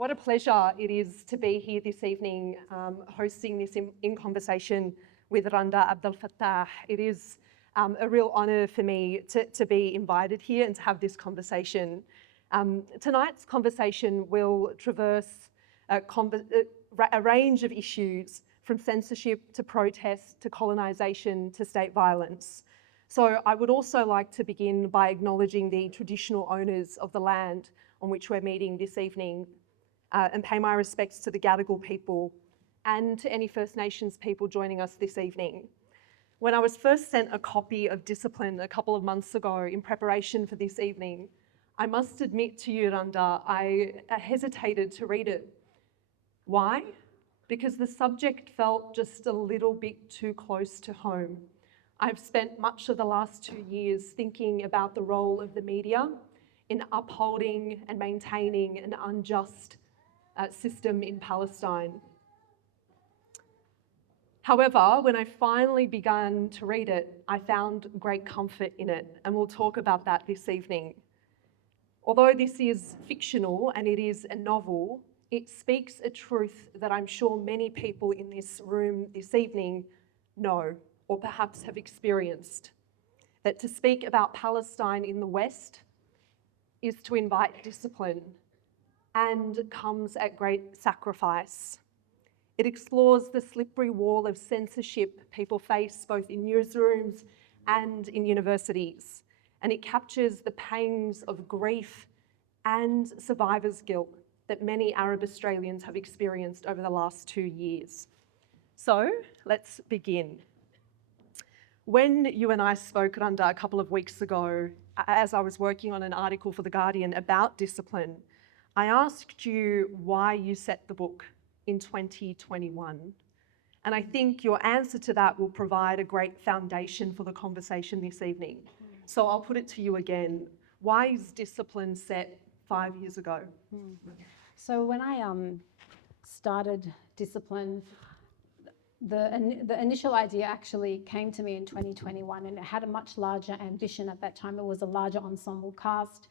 What a pleasure it is to be here this evening hosting this in conversation with Randa Abdel Fattah. It is a real honour for me to be invited here and to have this conversation. Tonight's conversation will traverse a range of issues from censorship to protest to colonisation to state violence. So I would also like to begin by acknowledging the traditional owners of the land on which we're meeting this evening, and pay my respects to the Gadigal people and to any First Nations people joining us this evening. When I was first sent a copy of Discipline a couple of months ago in preparation for this evening, I must admit to you, Randa, I hesitated to read it. Why? Because the subject felt just a little bit too close to home. I've spent much of the last 2 years thinking about the role of the media in upholding and maintaining an unjust system in Palestine. However, when I finally began to read it, I found great comfort in it, and we'll talk about that this evening. Although this is fictional and it is a novel, it speaks a truth that I'm sure many people in this room this evening know or perhaps have experienced. That to speak about Palestine in the West is to invite discipline and comes at great sacrifice. It explores the slippery wall of censorship people face both in newsrooms and in universities, and it captures the pangs of grief and survivor's guilt that many Arab Australians have experienced over the last 2 years. So let's begin. When you and I spoke, Randa, a couple of weeks ago, as I was working on an article for The Guardian about discipline, I asked you why you set the book in 2021. And I think your answer to that will provide a great foundation for the conversation this evening. So I'll put it to you again. Why is Discipline set 5 years ago? So when I started Discipline, the initial idea actually came to me in 2021, and it had a much larger ambition at that time. It was a larger ensemble cast.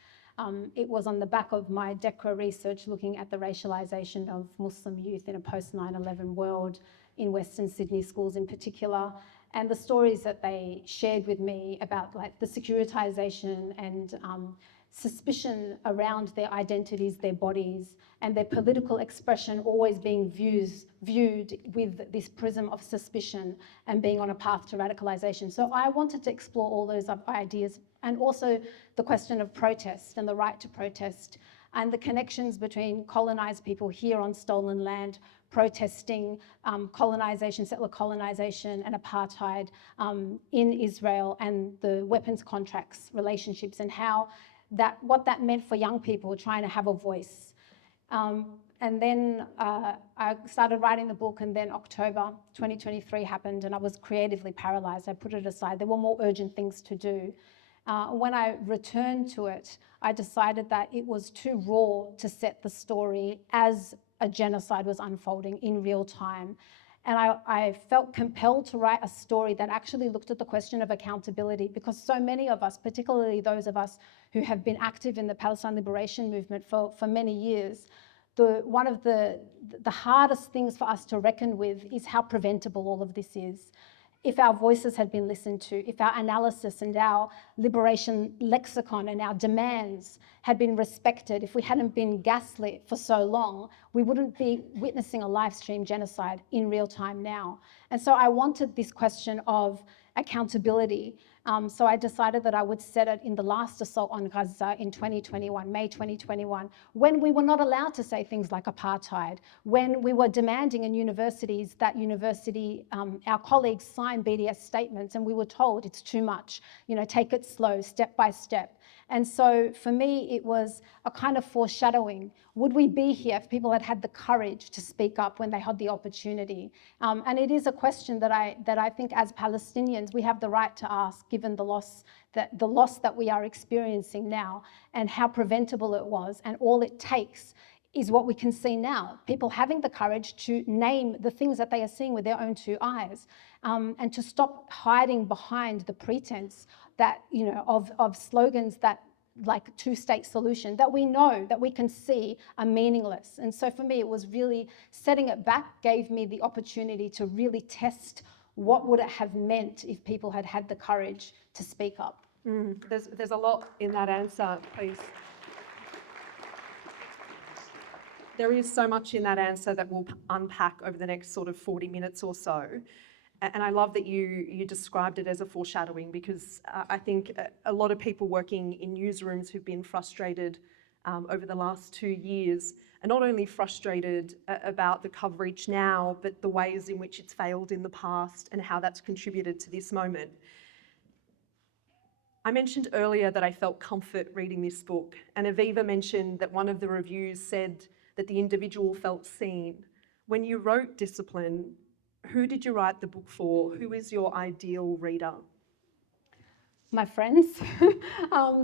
It was on the back of my DECRA research looking at the racialisation of Muslim youth in a post 9/11 world in Western Sydney schools in particular, and the stories that they shared with me about like the securitisation and suspicion around their identities, their bodies, and their political expression always being viewed with this prism of suspicion and being on a path to radicalisation. So I wanted to explore all those ideas, and also the question of protest and the right to protest, and the connections between colonised people here on stolen land protesting colonisation, settler colonisation and apartheid in Israel, and the weapons contracts relationships, and how what that meant for young people trying to have a voice. And then I started writing the book, and then October 2023 happened, and I was creatively paralysed. I put it aside. There were more urgent things to do. When I returned to it, I decided that it was too raw to set the story as a genocide was unfolding in real time. And I felt compelled to write a story that actually looked at the question of accountability, because so many of us, particularly those of us who have been active in the Palestine liberation movement for many years, one of the hardest things for us to reckon with is how preventable all of this is. If our voices had been listened to, if our analysis and our liberation lexicon and our demands had been respected, if we hadn't been gaslit for so long, we wouldn't be witnessing a live stream genocide in real time now. And so I wanted this question of accountability. So I decided that I would set it in the last assault on Gaza in 2021, May 2021, when we were not allowed to say things like apartheid, when we were demanding in universities that our colleagues sign BDS statements, and we were told it's too much, take it slow, step by step. And so for me, it was a kind of foreshadowing. Would we be here if people had had the courage to speak up when they had the opportunity? And it is a question that I think as Palestinians, we have the right to ask, given the loss that we are experiencing now and how preventable it was. And all it takes is what we can see now, people having the courage to name the things that they are seeing with their own 2 eyes, and to stop hiding behind the pretense that, of slogans that like two-state solution that we know, that we can see are meaningless. And so for me, it was really setting it back gave me the opportunity to really test what would it have meant if people had had the courage to speak up. There's a lot in that answer, please. There is so much in that answer that we'll unpack over the next sort of 40 minutes or so. And I love that you described it as a foreshadowing, because I think a lot of people working in newsrooms who've been frustrated over the last 2 years are not only frustrated about the coverage now, but the ways in which it's failed in the past and how that's contributed to this moment. I mentioned earlier that I felt comfort reading this book, and Aviva mentioned that one of the reviews said that the individual felt seen. When you wrote Discipline, who did you write the book for? Who is your ideal reader? My friends,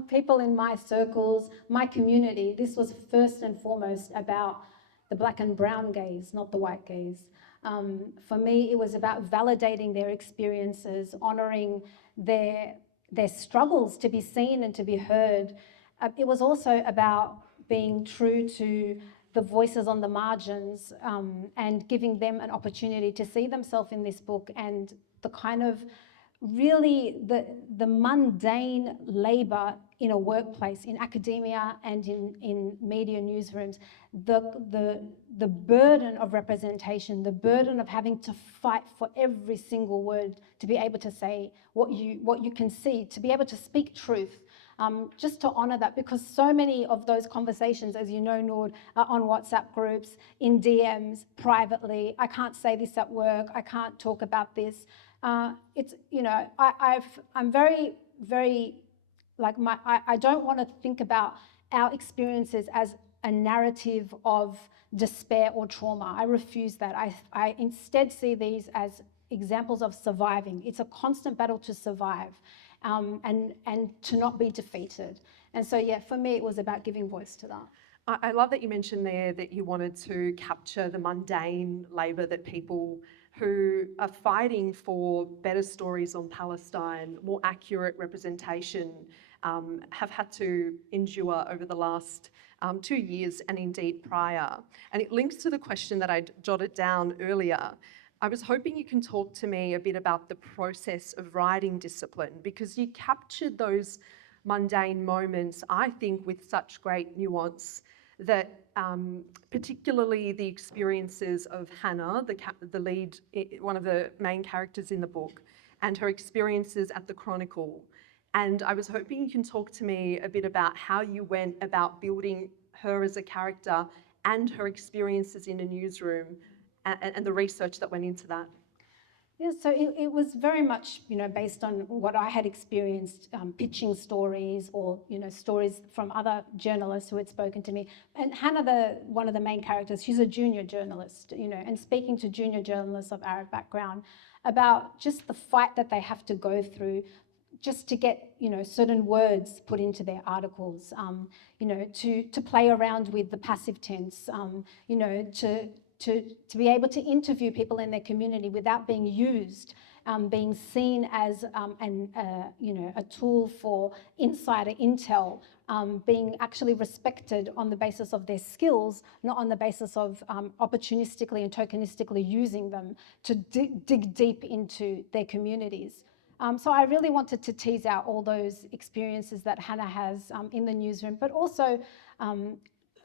people in my circles, my community. This was first and foremost about the black and brown gaze, not the white gaze. For me, it was about validating their experiences, honouring their struggles to be seen and to be heard. It was also about being true to the voices on the margins, and giving them an opportunity to see themselves in this book, and the kind of really the mundane labour in a workplace, in academia and in media newsrooms, the burden of representation, the burden of having to fight for every single word to be able to say what you can see, to be able to speak truth. Just to honour that, because so many of those conversations, as you know, Nour, are on WhatsApp groups, in DMs, privately. I can't say this at work. I can't talk about this. It's, you know, I'm very, very, like, I don't want to think about our experiences as a narrative of despair or trauma. I refuse that. I instead see these as examples of surviving. It's a constant battle to survive. And to not be defeated. And so, yeah, for me, it was about giving voice to that. I love that you mentioned there that you wanted to capture the mundane labour that people who are fighting for better stories on Palestine, more accurate representation, have had to endure over the last 2 years and indeed prior. And it links to the question that I jotted down earlier. I was hoping you can talk to me a bit about the process of writing Discipline, because you captured those mundane moments, I think, with such great nuance that particularly the experiences of Hannah, the lead, one of the main characters in the book, and her experiences at the Chronicle. And I was hoping you can talk to me a bit about how you went about building her as a character and her experiences in a newsroom, and the research that went into that. Yeah, so it was very much, you know, based on what I had experienced, pitching stories, or, you know, stories from other journalists who had spoken to me. And Hannah, one of the main characters, she's a junior journalist, you know, and speaking to junior journalists of Arab background about just the fight that they have to go through just to get, you know, certain words put into their articles, you know, to play around with the passive tense, you know, to be able to interview people in their community without being used, being seen as you know, a tool for insider intel, being actually respected on the basis of their skills, not on the basis of opportunistically and tokenistically using them to dig deep into their communities. So I really wanted to tease out all those experiences that Hannah has in the newsroom, but also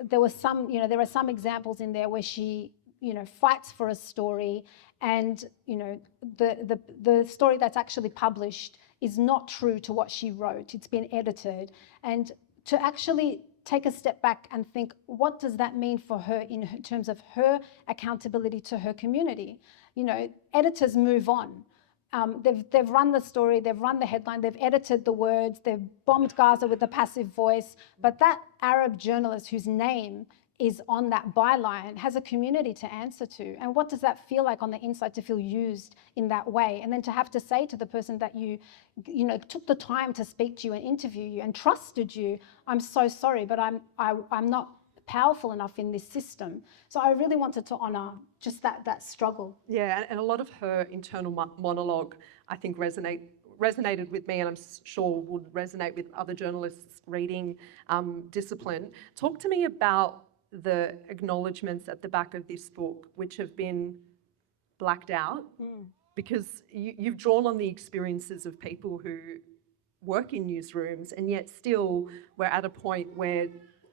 there were some, you know, there are some examples in there where she, you know, fights for a story, and, you know, the story that's actually published is not true to what she wrote. It's been edited, and to actually take a step back and think, what does that mean for her in terms of her accountability to her community? You know, editors move on. They've run the story, they've run the headline, they've edited the words, they've bombed Gaza with a passive voice, but that Arab journalist whose name is on that byline has a community to answer to. And what does that feel like on the inside, to feel used in that way? And then to have to say to the person that you know, took the time to speak to you and interview you and trusted you, I'm so sorry, but I'm not powerful enough in this system. So I really wanted to honour just that struggle. Yeah, and a lot of her internal monologue, I think, resonates resonated with me, and I'm sure would resonate with other journalists reading Discipline. Talk to me about the acknowledgements at the back of this book, which have been blacked out, because you've drawn on the experiences of people who work in newsrooms, and yet still we're at a point where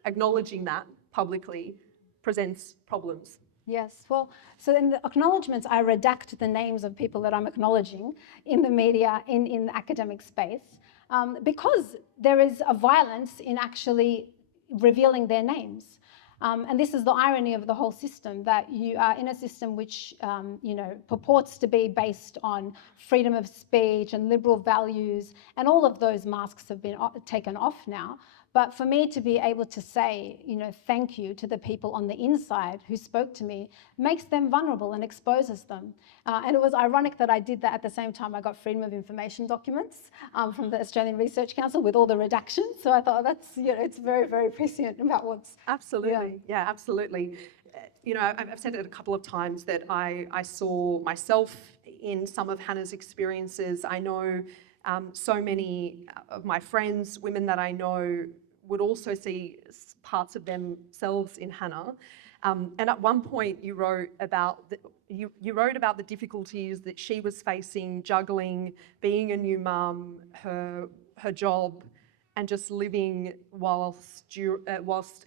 acknowledging that publicly presents problems. Yes, well, so in the acknowledgements, I redact the names of people that I'm acknowledging in the media, in the academic space, because there is a violence in actually revealing their names. And this is the irony of the whole system, that you are in a system which, purports to be based on freedom of speech and liberal values, and all of those masks have been taken off now. But for me to be able to say, thank you to the people on the inside who spoke to me makes them vulnerable and exposes them. And it was ironic that I did that at the same time I got Freedom of Information documents from the Australian Research Council with all the redactions. So I thought that's, it's very, very prescient about what's... Absolutely, yeah, absolutely. I've said it a couple of times that I saw myself in some of Hannah's experiences. I know so many of my friends, women that I know, would also see parts of themselves in Hannah. And at one point you wrote about the difficulties that she was facing, juggling being a new mum, her job, and just living whilst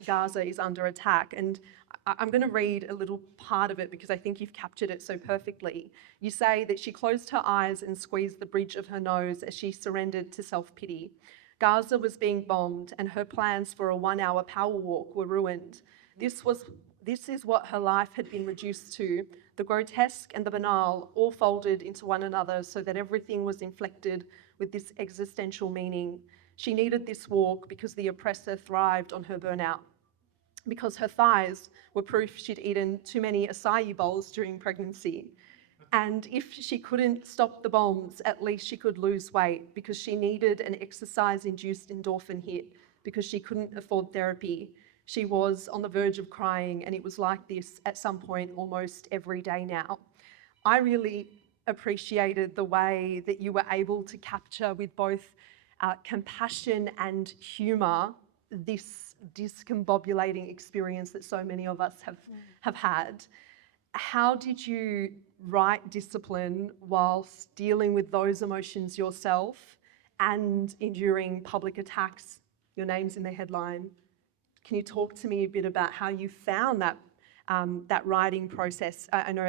Gaza is under attack. And I'm going to read a little part of it because I think you've captured it so perfectly. You say that she closed her eyes and squeezed the bridge of her nose as she surrendered to self-pity. Gaza was being bombed and her plans for a 1-hour power walk were ruined. This is what her life had been reduced to, the grotesque and the banal all folded into one another so that everything was inflected with this existential meaning. She needed this walk because the oppressor thrived on her burnout, because her thighs were proof she'd eaten too many acai bowls during pregnancy. And if she couldn't stop the bombs, at least she could lose weight because she needed an exercise-induced endorphin hit because she couldn't afford therapy. She was on the verge of crying, and it was like this at some point almost every day now. I really appreciated the way that you were able to capture with both compassion and humour this discombobulating experience that so many of us have had. How did you write Discipline whilst dealing with those emotions yourself and enduring public attacks, your name's in the headline? Can you talk to me a bit about how you found that writing process? I know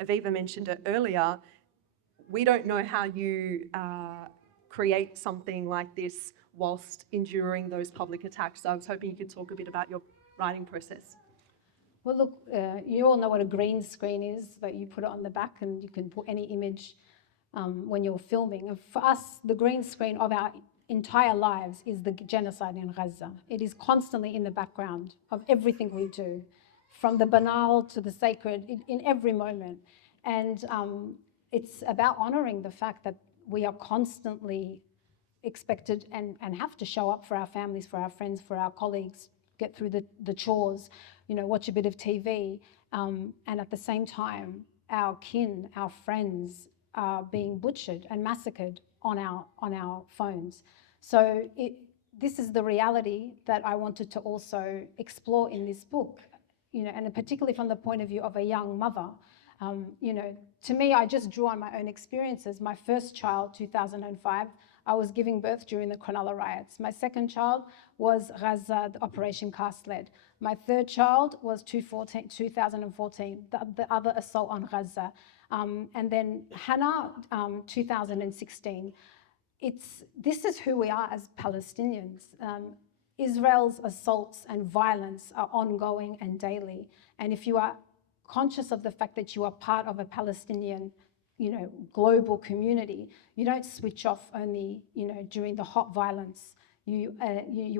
Aviva mentioned it earlier. We don't know how you create something like this whilst enduring those public attacks. So I was hoping you could talk a bit about your writing process. Well, look, you all know what a green screen is, that you put it on the back and you can put any image when you're filming. And for us, the green screen of our entire lives is the genocide in Gaza. It is constantly in the background of everything we do, from the banal to the sacred, in every moment. And it's about honouring the fact that we are constantly expected and have to show up for our families, for our friends, for our colleagues, get through the chores, watch a bit of TV. And at the same time, our kin, our friends are being butchered and massacred on our phones. So this is the reality that I wanted to also explore in this book, and particularly from the point of view of a young mother. To me, I just drew on my own experiences. My first child, 2005, I was giving birth during the Cronulla riots. My second child was Gaza, the Operation Cast Lead. My third child was 2014, the other assault on Gaza. And then Hannah, 2016. This is who we are as Palestinians. Israel's assaults and violence are ongoing and daily. And if you are conscious of the fact that you are part of a Palestinian, global community, you don't switch off only, during the hot violence. You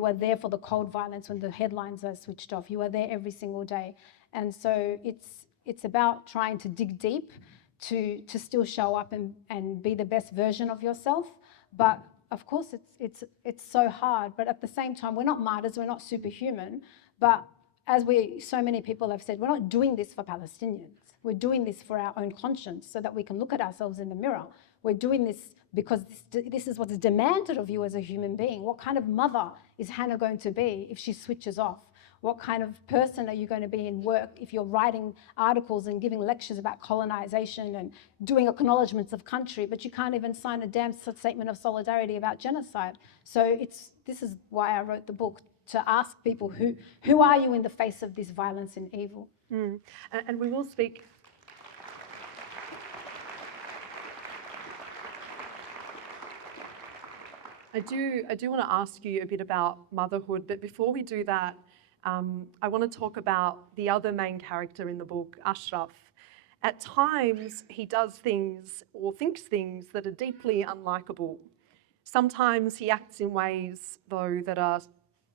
are there for the cold violence when the headlines are switched off. You are there every single day. And so it's about trying to dig deep to still show up and be the best version of yourself. But of course, it's so hard. But at the same time, we're not martyrs, we're not superhuman. But as so many people have said, we're not doing this for Palestinians. We're doing this for our own conscience so that we can look at ourselves in the mirror. We're doing this because this is what's demanded of you as a human being. What kind of mother is Hannah going to be if she switches off? What kind of person are you going to be in work if you're writing articles and giving lectures about colonization and doing acknowledgements of country, but you can't even sign a damn statement of solidarity about genocide? So this is why I wrote the book, to ask people, who are you in the face of this violence and evil? And we will speak. I do want to ask you a bit about motherhood, but before we do that, I want to talk about the other main character in the book, Ashraf. At times, he does things or thinks things that are deeply unlikable. Sometimes he acts in ways, though, that are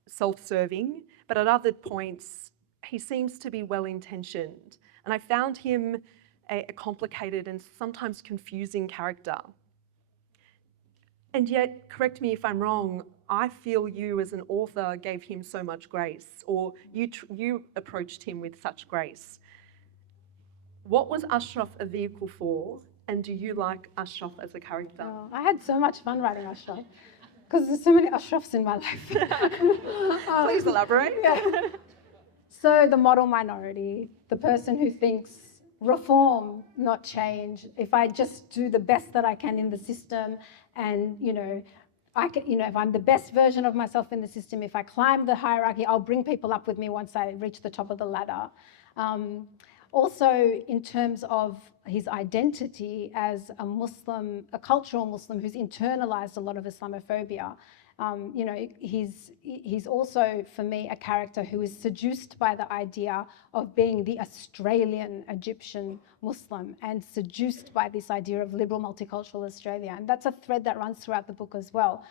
self-serving, but at other points, he seems to be well-intentioned. And I found him a complicated and sometimes confusing character. And yet, correct me if I'm wrong, I feel you as an author gave him so much grace, or you approached him with such grace. What was Ashraf a vehicle for, and do you like Ashraf as a character? Oh, I had so much fun writing Ashraf, because there's so many Ashrafs in my life. Please elaborate. Yeah. So the model minority, the person who thinks reform, not change. If I just do the best that I can in the system, and I can, if I'm the best version of myself in the system, if I climb the hierarchy, I'll bring people up with me once I reach the top of the ladder. Also, in terms of his identity as a Muslim, a cultural Muslim who's internalized a lot of Islamophobia, he's also, for me, a character who is seduced by the idea of being the Australian Egyptian Muslim and seduced by this idea of liberal multicultural Australia. And that's a thread that runs throughout the book as well.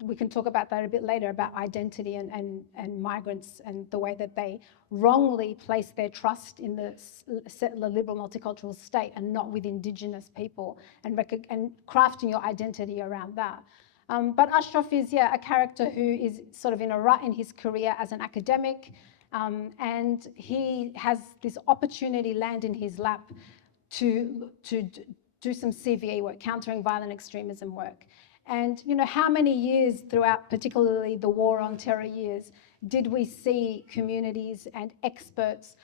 We can talk about that a bit later, about identity and migrants and the way that they wrongly place their trust in the settler liberal multicultural state and not with Indigenous people, and crafting your identity around that. But Ashraf is, a character who is sort of in a rut in his career as an academic, and he has this opportunity land in his lap to do some CVE work, countering violent extremism work. And how many years throughout, particularly the war on terror years, did we see communities and experts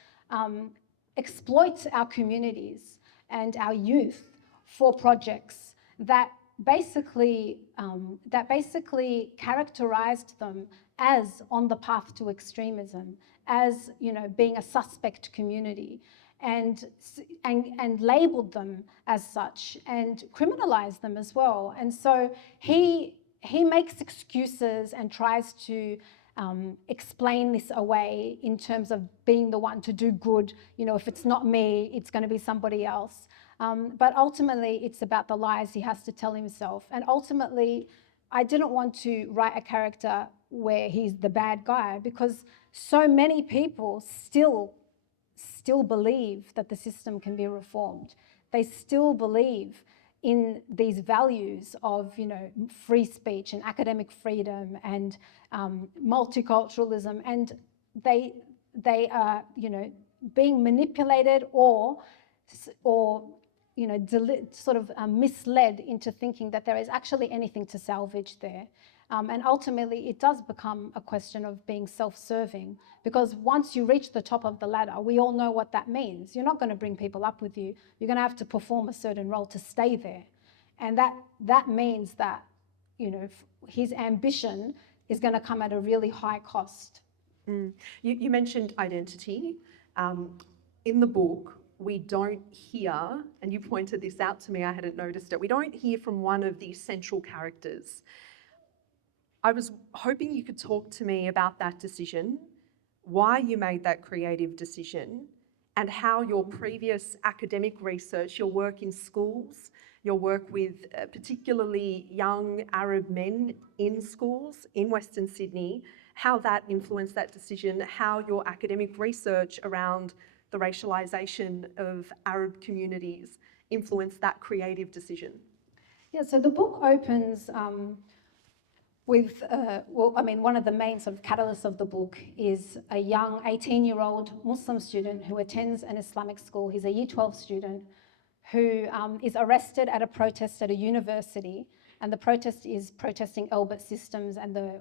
exploit our communities and our youth for projects that basically characterized them as on the path to extremism, as being a suspect community, and labeled them as such and criminalized them as well. And so he makes excuses and tries to explain this away in terms of being the one to do good. If it's not me, it's going to be somebody else. But ultimately, it's about the lies he has to tell himself. And ultimately, I didn't want to write a character where he's the bad guy, because so many people still believe that the system can be reformed. They still believe in these values of, free speech and academic freedom and multiculturalism, and they are, being manipulated or misled into thinking that there is actually anything to salvage there. And ultimately, it does become a question of being self-serving, because once you reach the top of the ladder, we all know what that means. You're not going to bring people up with you. You're going to have to perform a certain role to stay there. And that means that, his ambition is going to come at a really high cost. You mentioned identity. In the book, we don't hear, and you pointed this out to me, I hadn't noticed it, we don't hear from one of the central characters. I was hoping you could talk to me about that decision, why you made that creative decision, and how your previous academic research, your work in schools, your work with particularly young Arab men in schools in Western Sydney, how that influenced that decision, how your academic research around the racialisation of Arab communities influenced that creative decision. Yeah, so the book opens One of the main sort of catalysts of the book is a young 18-year-old Muslim student who attends an Islamic school. He's a Year 12 student who is arrested at a protest at a university, and the protest is protesting Elbit Systems and the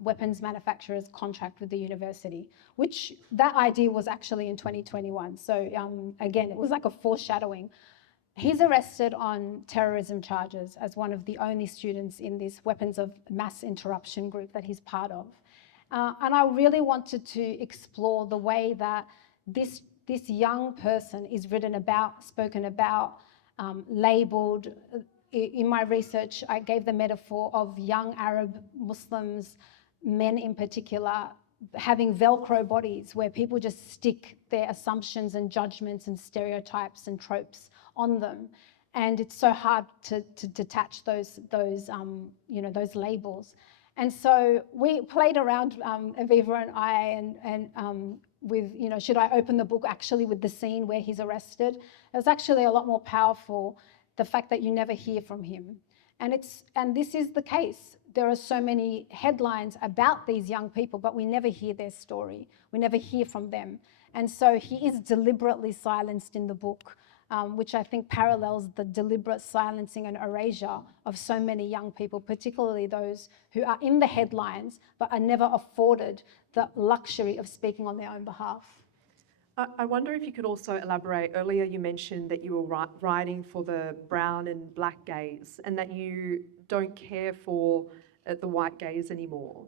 weapons manufacturer's contract with the university, which that idea was actually in 2021. So again, it was like a foreshadowing. He's arrested on terrorism charges as one of the only students in this weapons of mass interruption group that he's part of. And I really wanted to explore the way that this young person is written about, spoken about, labelled. In my research, I gave the metaphor of young Arab Muslims, men in particular, having Velcro bodies where people just stick their assumptions and judgments and stereotypes and tropes on them. And it's so hard to detach those labels. And so we played around, Aviva and I, and with, should I open the book actually with the scene where he's arrested? It was actually a lot more powerful, the fact that you never hear from him. And this is the case. There are so many headlines about these young people, but we never hear their story. We never hear from them. And so he is deliberately silenced in the book, which I think parallels the deliberate silencing and erasure of so many young people, particularly those who are in the headlines, but are never afforded the luxury of speaking on their own behalf. I wonder if you could also elaborate. Earlier you mentioned that you were writing for the brown and black gaze, and that you don't care for the white gaze anymore.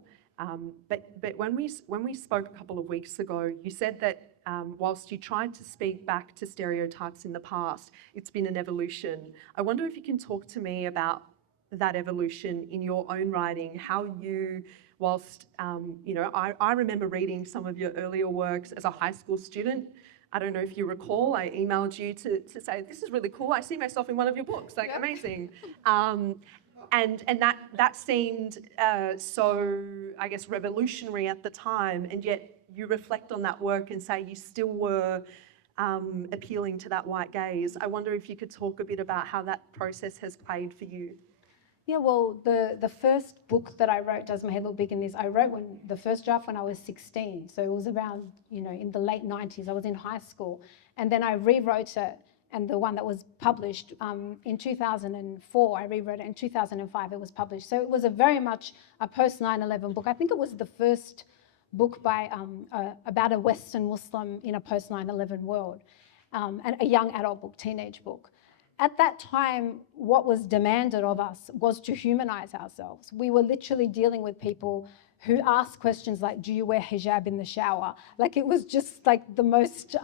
But when we spoke a couple of weeks ago, you said that whilst you tried to speak back to stereotypes in the past, it's been an evolution. I wonder if you can talk to me about that evolution in your own writing, how you, whilst, I remember reading some of your earlier works as a high school student. I don't know if you recall, I emailed you to say, this is really cool, I see myself in one of your books, like, yep. Amazing. And that seemed so, I guess, revolutionary at the time, and yet you reflect on that work and say you still were appealing to that white gaze. I wonder if you could talk a bit about how that process has played for you. Yeah, well, the first book that I wrote, Does My Head Look Big in This, I wrote the first draft when I was 16. So it was around, in the late 90s. I was in high school. And then I rewrote it, and the one that was published in 2004, I rewrote it. In 2005, it was published. So it was very much a post-9/11 book. I think it was the first book by about a Western Muslim in a post-9/11 world, and a young adult book, teenage book. At that time, what was demanded of us was to humanize ourselves. We were literally dealing with people who asked questions like, do you wear hijab in the shower? Like, it was just like the most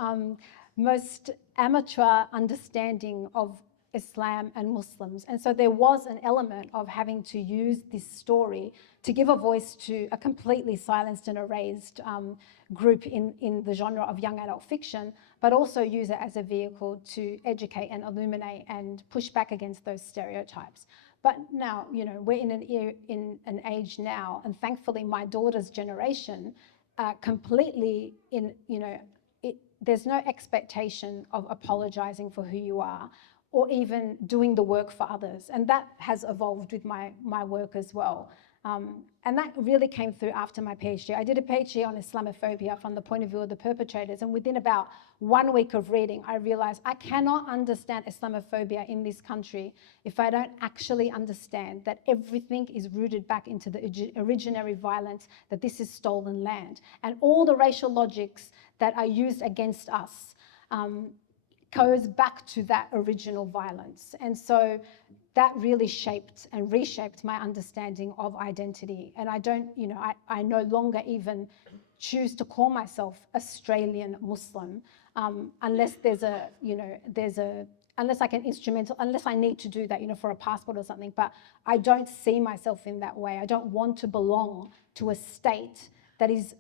amateur understanding of Islam and Muslims. And so there was an element of having to use this story to give a voice to a completely silenced and erased group in the genre of young adult fiction, but also use it as a vehicle to educate and illuminate and push back against those stereotypes. But now, we're in an age now, and thankfully my daughter's generation completely there's no expectation of apologizing for who you are, or even doing the work for others. And that has evolved with my work as well. And that really came through after my PhD. I did a PhD on Islamophobia from the point of view of the perpetrators. And within about 1 week of reading, I realized I cannot understand Islamophobia in this country if I don't actually understand that everything is rooted back into the originary violence, that this is stolen land. And all the racial logics that are used against us goes back to that original violence. And so that really shaped and reshaped my understanding of identity. And I don't, I no longer even choose to call myself Australian Muslim unless unless I can unless I need to do that, for a passport or something. But I don't see myself in that way. I don't want to belong to a state that is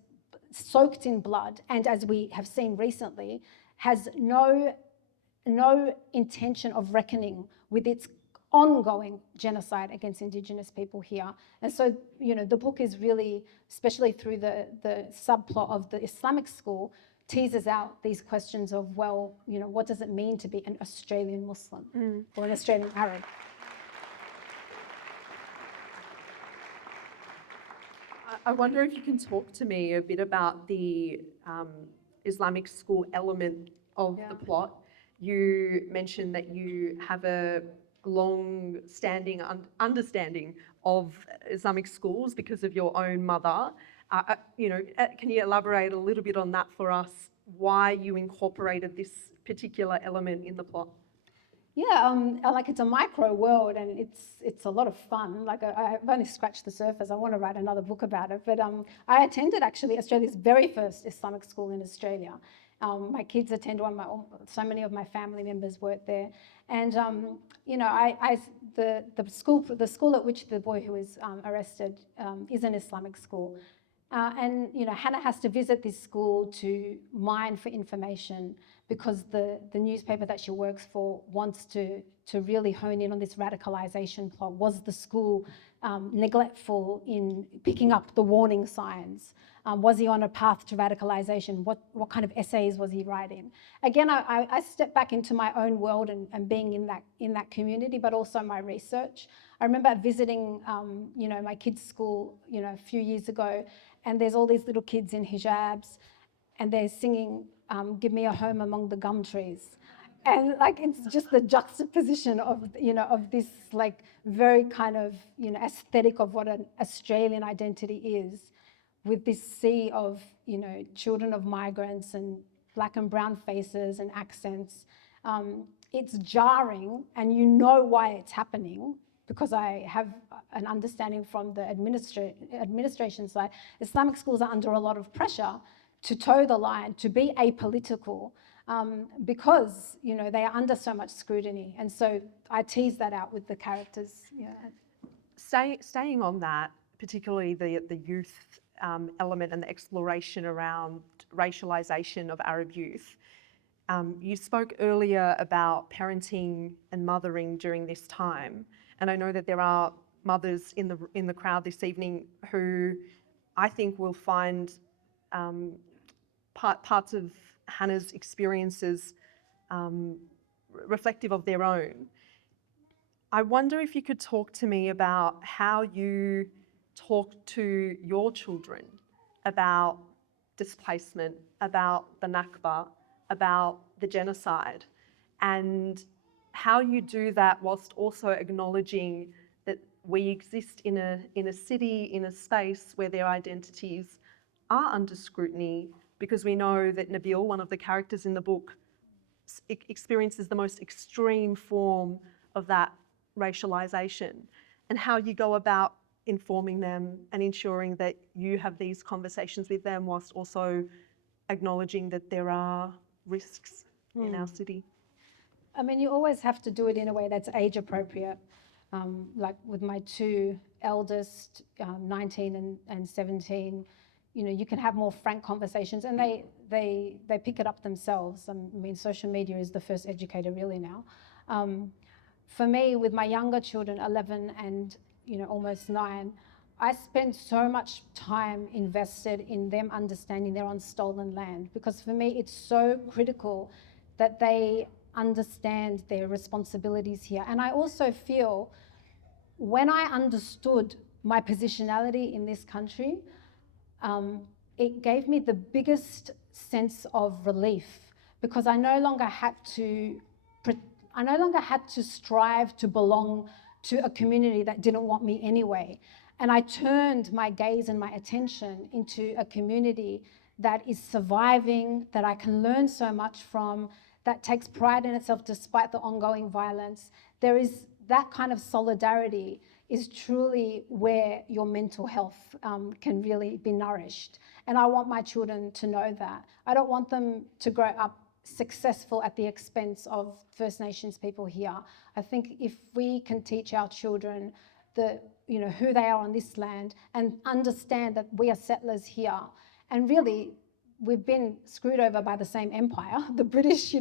soaked in blood, and as we have seen recently, has no intention of reckoning with its ongoing genocide against Indigenous people here. And so, the book is really, especially through the subplot of the Islamic school, teases out these questions of, what does it mean to be an Australian Muslim or an Australian Arab? I wonder if you can talk to me a bit about the Islamic school element of the plot. You mentioned that you have a long-standing understanding of Islamic schools because of your own mother. Can you elaborate a little bit on that for us? Why you incorporated this particular element in the plot? Yeah, like it's a micro world and it's a lot of fun. Like I've only scratched the surface. I want to write another book about it. But I attended actually Australia's very first Islamic school in Australia. My kids attend one. So many of my family members work there, and the school at which the boy who was arrested is an Islamic school. And Hannah has to visit this school to mine for information because the newspaper that she works for wants to really hone in on this radicalization plot. Was the school neglectful in picking up the warning signs? Was he on a path to radicalization? What kind of essays was he writing? Again, I stepped back into my own world and being in that community, but also my research. I remember visiting my kids' school a few years ago, and there's all these little kids in hijabs, and they're singing "Give Me a Home Among the Gum Trees," and like it's just the juxtaposition of this like very kind of aesthetic of what an Australian identity is, with this sea of children of migrants and black and brown faces and accents. It's jarring, and you know why it's happening, because I have an understanding from the administration side. Islamic schools are under a lot of pressure to toe the line, to be apolitical, because they are under so much scrutiny. And so I tease that out with the characters. Staying on that, particularly the youth element and the exploration around racialization of Arab youth. You spoke earlier about parenting and mothering during this time, and I know that there are mothers in the crowd this evening who I think will find parts of Hannah's experiences reflective of their own. I wonder if you could talk to me about how you talk to your children about displacement, about the Nakba, about the genocide, and how you do that whilst also acknowledging that we exist in a city, in a space where their identities are under scrutiny, because we know that Nabil, one of the characters in the book, experiences the most extreme form of that racialization, and how you go about informing them and ensuring that you have these conversations with them whilst also acknowledging that there are risks in our city. I mean, you always have to do it in a way that's age appropriate. Like with my two eldest, 19 and 17, you can have more frank conversations, and they pick it up themselves. I mean, social media is the first educator really now. For me, with my younger children, 11 and almost 9, I spend so much time invested in them understanding they're on stolen land, because for me it's so critical that they understand their responsibilities here. And I also feel, when I understood my positionality in this country, it gave me the biggest sense of relief, because I no longer had to strive to belong to a community that didn't want me anyway. And I turned my gaze and my attention into a community that is surviving, that I can learn so much from, that takes pride in itself despite the ongoing violence. There is that kind of solidarity is truly where your mental health can really be nourished. And I want my children to know that. I don't want them to grow up successful at the expense of First Nations people here. I think if we can teach our children who they are on this land, and understand that we are settlers here, and really we've been screwed over by the same empire, the British,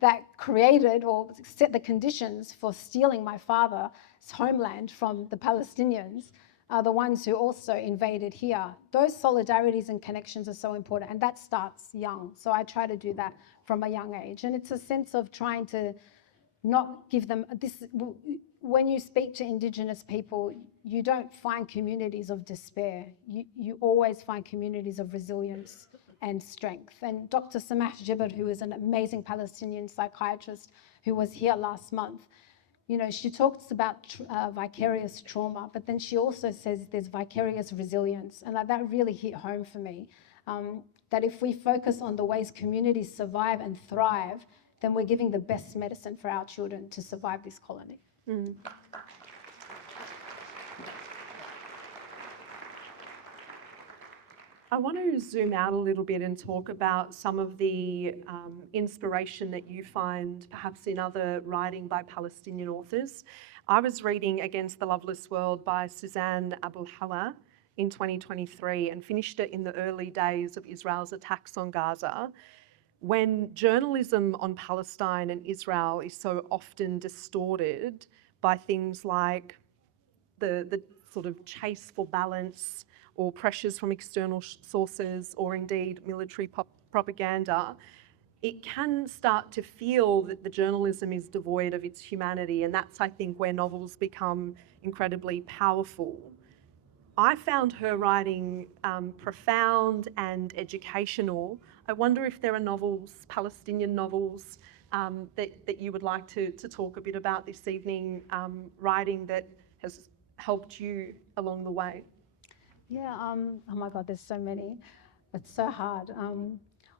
that created or set the conditions for stealing my father's homeland from the Palestinians, are the ones who also invaded here. Those solidarities and connections are so important, and that starts young. So I try to do that from a young age. And it's a sense of trying to not give them this. When you speak to Indigenous people, you don't find communities of despair. You always find communities of resilience and strength. And Dr. Samah Jibber, who is an amazing Palestinian psychiatrist who was here last month, she talks about vicarious trauma, but then she also says there's vicarious resilience. And that really hit home for me, that if we focus on the ways communities survive and thrive, then we're giving the best medicine for our children to survive this colony. Mm. I want to zoom out a little bit and talk about some of the inspiration that you find perhaps in other writing by Palestinian authors. I was reading Against the Loveless World by Suzanne Abul Hawa in 2023 and finished it in the early days of Israel's attacks on Gaza. When journalism on Palestine and Israel is so often distorted by things like the sort of chase for balance or pressures from external sources or indeed military propaganda, it can start to feel that the journalism is devoid of its humanity, and that's, I think, where novels become incredibly powerful. I found her writing profound and educational. I wonder if there are novels, Palestinian novels, that you would like to talk a bit about this evening, writing that has helped you along the way. Yeah, oh my God, there's so many. It's so hard.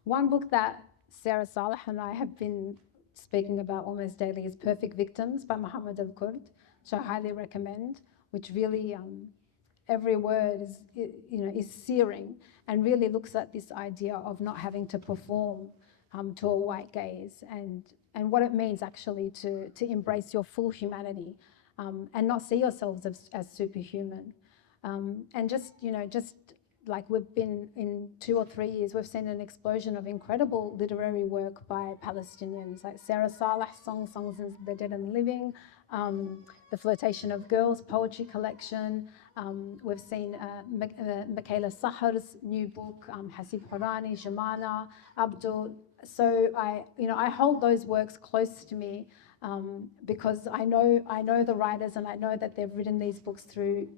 One book that Sarah Saleh and I have been speaking about almost daily is Perfect Victims by Mohammed Al-Kurd, which I highly recommend, which really, every word is searing and really looks at this idea of not having to perform to a white gaze and what it means actually to embrace your full humanity and not see yourselves as superhuman. And just like we've been in 2 or 3 years, we've seen an explosion of incredible literary work by Palestinians, like Sarah Saleh's Songs of the Dead and Living, The Flirtation of Girls poetry collection. We've seen Michaela Sahar's new book, Hasib Horani, Jamana, Abdul. So I hold those works close to me because I know the writers, and I know that they've written these books through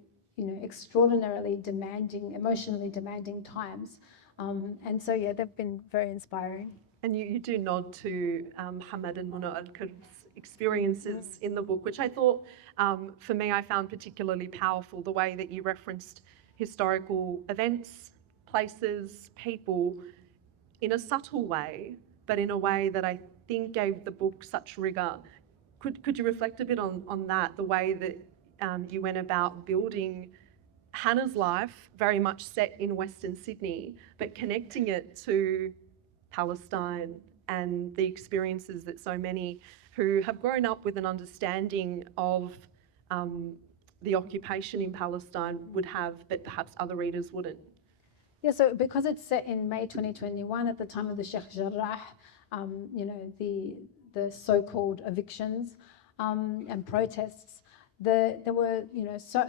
extraordinarily demanding, emotionally demanding times. And so, yeah, they've been very inspiring. And you do nod to Hamad and Nour Haydar experiences in the book, which I thought, for me, I found particularly powerful, the way that you referenced historical events, places, people in a subtle way, but in a way that I think gave the book such rigour. Could you reflect a bit on that, the way that you went about building Hannah's life, very much set in Western Sydney, but connecting it to Palestine and the experiences that so many who have grown up with an understanding of the occupation in Palestine would have, but perhaps other readers wouldn't? Yeah, so because it's set in May 2021 at the time of the Sheikh Jarrah, the so-called evictions and protests, there were,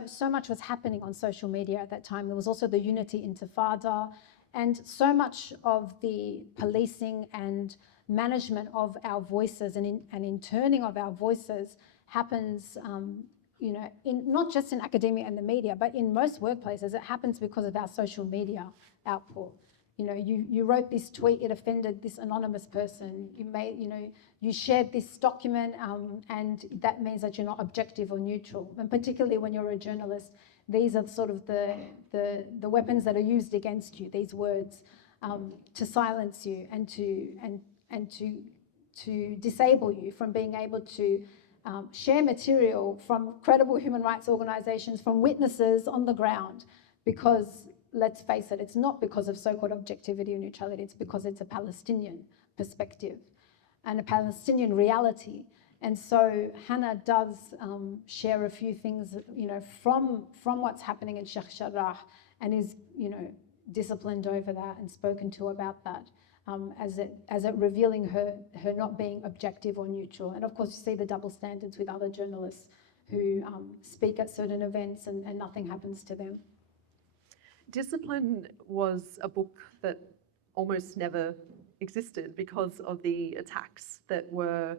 so much was happening on social media at that time. There was also the Unity Intifada, and so much of the policing and management of our voices and interning of our voices happens, in not just in academia and the media, but in most workplaces. It happens because of our social media output. You wrote this tweet, it offended this anonymous person. You shared this document, and that means that you're not objective or neutral. And particularly when you're a journalist, these are sort of the weapons that are used against you, these words, to silence you and to disable you from being able to share material from credible human rights organizations, from witnesses on the ground, because let's face it, it's not because of so-called objectivity or neutrality, it's because it's a Palestinian perspective and a Palestinian reality. And so Hannah does share a few things, from what's happening in Sheikh Jarrah, and is, disciplined over that and spoken to about that, as it revealing her not being objective or neutral. And of course, you see the double standards with other journalists who speak at certain events and nothing happens to them. Discipline was a book that almost never existed because of the attacks that were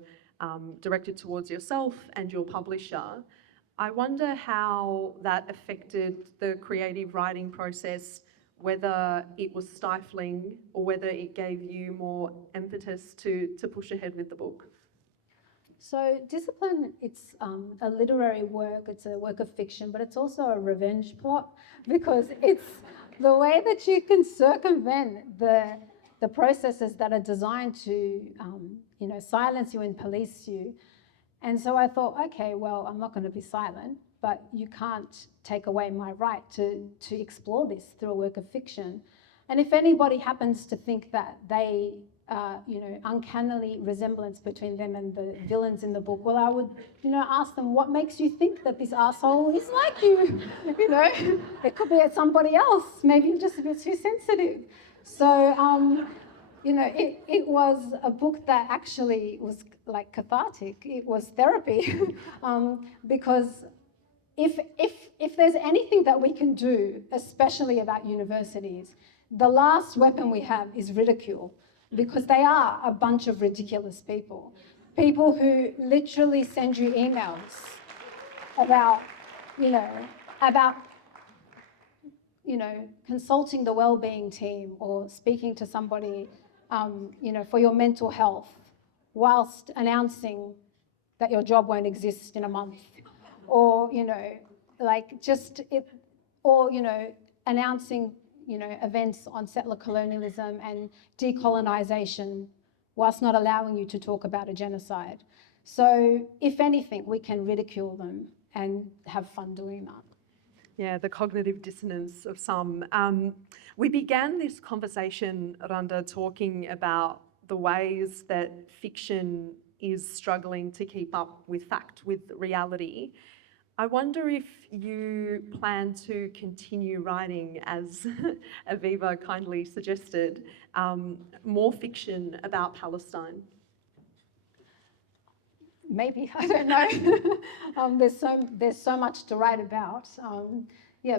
directed towards yourself and your publisher. I wonder how that affected the creative writing process, whether it was stifling or whether it gave you more impetus to push ahead with the book. So Discipline, it's a literary work, it's a work of fiction, but it's also a revenge plot because it's the way that you can circumvent the processes that are designed to, silence you and police you. And so I thought, okay, well, I'm not going to be silent, but you can't take away my right to explore this through a work of fiction. And if anybody happens to think that they, uncannily resemblance between them and the villains in the book, well, I would, ask them, what makes you think that this asshole is like you? It could be at somebody else. Maybe you're just a bit too sensitive. So, it was a book that actually was like cathartic. It was therapy because if there's anything that we can do, especially about universities, the last weapon we have is ridicule, because they are a bunch of ridiculous people. People who literally send you emails about, consulting the well-being team or speaking to somebody, for your mental health, whilst announcing that your job won't exist in a month, or announcing events on settler colonialism and decolonization, whilst not allowing you to talk about a genocide. So, if anything, we can ridicule them and have fun doing that. Yeah, the cognitive dissonance of some. We began this conversation, Randa, talking about the ways that fiction is struggling to keep up with fact, with reality. I wonder if you plan to continue writing, as Aviva kindly suggested, more fiction about Palestine. Maybe, I don't know. There's so much to write about.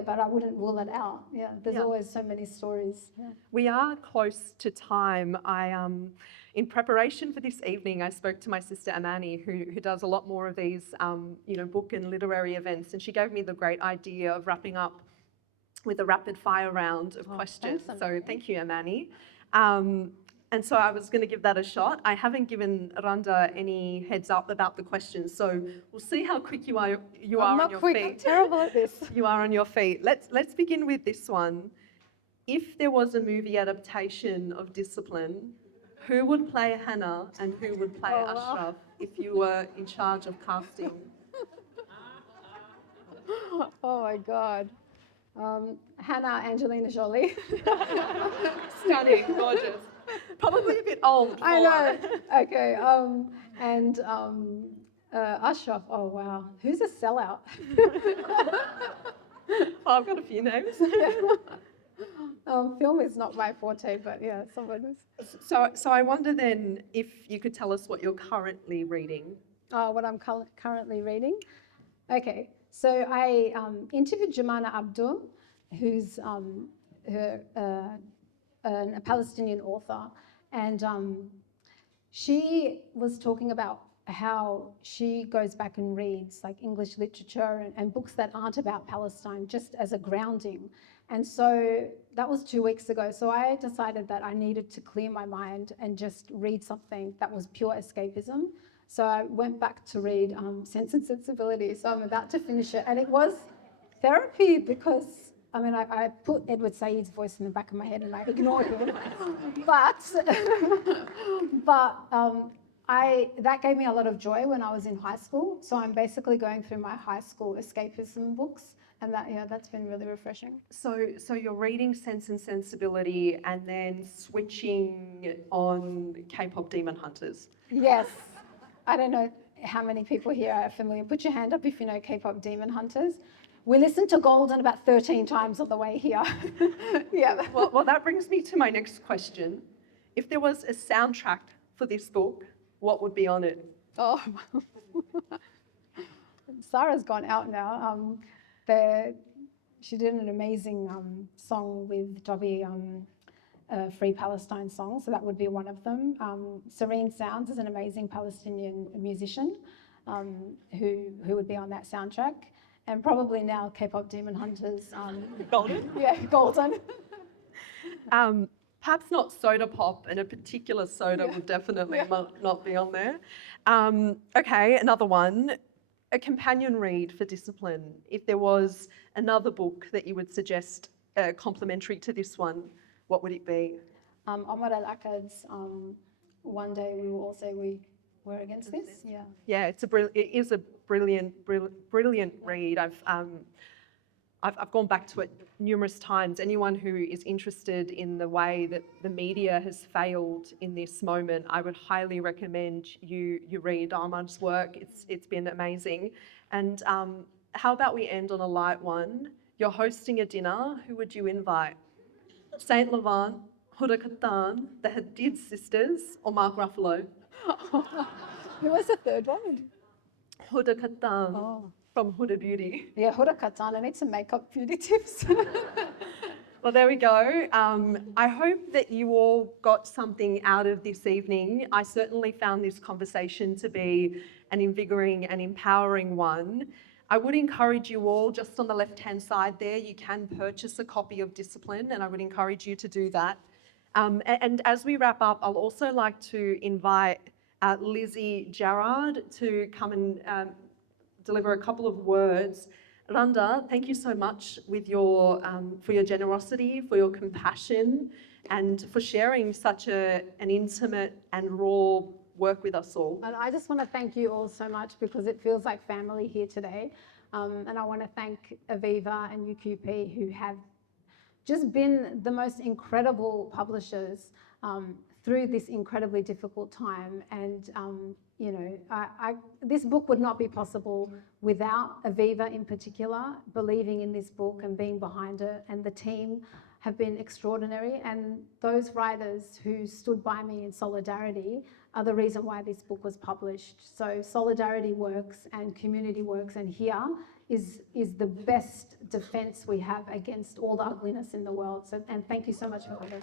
But I wouldn't rule it out. Yeah, there's always so many stories. Yeah. We are close to time. In preparation for this evening, I spoke to my sister Amani, who does a lot more of these, book and literary events, and she gave me the great idea of wrapping up with a rapid fire round of questions. Thanks, so thank you, Amani. And so I was going to give that a shot. I haven't given Randa any heads up about the questions, so we'll see how quick you are on your feet. I'm terrible at this. You are on your feet. Let's begin with this one. If there was a movie adaptation of Discipline, who would play Hannah and who would play Ashraf if you were in charge of casting? Oh my God. Hannah Angelina Jolie. Stunning, gorgeous. Probably a bit old. I know. Okay. And Ashraf. Oh wow. Who's a sellout? I've got a few names. Film is not my forte, but yeah, someone is. So I wonder then if you could tell us what you're currently reading. What I'm currently reading. Okay. So I interviewed Randa Abdel, who's a Palestinian author, and she was talking about how she goes back and reads like English literature and books that aren't about Palestine, just as a grounding. And so that was 2 weeks ago. So I decided that I needed to clear my mind and just read something that was pure escapism. So I went back to read Sense and Sensibility. So I'm about to finish it. And it was therapy because, I put Edward Said's voice in the back of my head and I ignored him. That gave me a lot of joy when I was in high school. So I'm basically going through my high school escapism books. And that's been really refreshing. So you're reading Sense and Sensibility and then switching on K-pop Demon Hunters. Yes. I don't know how many people here are familiar. Put your hand up if you know K-pop Demon Hunters. We listened to Golden about 13 times on the way here. Yeah. Well, that brings me to my next question. If there was a soundtrack for this book, what would be on it? Oh, Sarah's gone out now. She did an amazing song with Dobby a Free Palestine song, so that would be one of them. Serene Sounds is an amazing Palestinian musician who would be on that soundtrack. And probably now K-pop Demon Hunters. Golden? Yeah, Golden. Perhaps not soda pop, and a particular soda would definitely not be on there. Okay, another one. A companion read for discipline. If there was another book that you would suggest complementary to this one, what would it be? Omar Al-Akkad's One Day We Will All Say We Were Against This. Yeah. Yeah, it is a brilliant read. I've gone back to it numerous times. Anyone who is interested in the way that the media has failed in this moment, I would highly recommend you read Ahmad's work. It's been amazing. And how about we end on a light one? You're hosting a dinner. Who would you invite? Saint Laurent, Huda Kattan, the Hadid sisters, or Mark Ruffalo? Who was the third one? Huda Kattan. Oh. From Huda Beauty. Yeah, Huda Kattan. I need some makeup beauty tips. Well, there we go. I hope that you all got something out of this evening. I certainly found this conversation to be an invigorating and empowering one. I would encourage you all, just on the left-hand side there, you can purchase a copy of Discipline, and I would encourage you to do that. And as we wrap up, I'll also like to invite Lizzie Gerard to come and deliver a couple of words. Randa, thank you so much for your generosity, for your compassion, and for sharing such an intimate and raw work with us all. And I just want to thank you all so much, because it feels like family here today. And I want to thank Aviva and UQP, who have just been the most incredible publishers through this incredibly difficult time. And you know, this book would not be possible without Aviva in particular believing in this book and being behind it, and the team have been extraordinary, and those writers who stood by me in solidarity are the reason why this book was published. So solidarity works and community works, and here is the best defense we have against all the ugliness in the world. So, and thank you so much for this.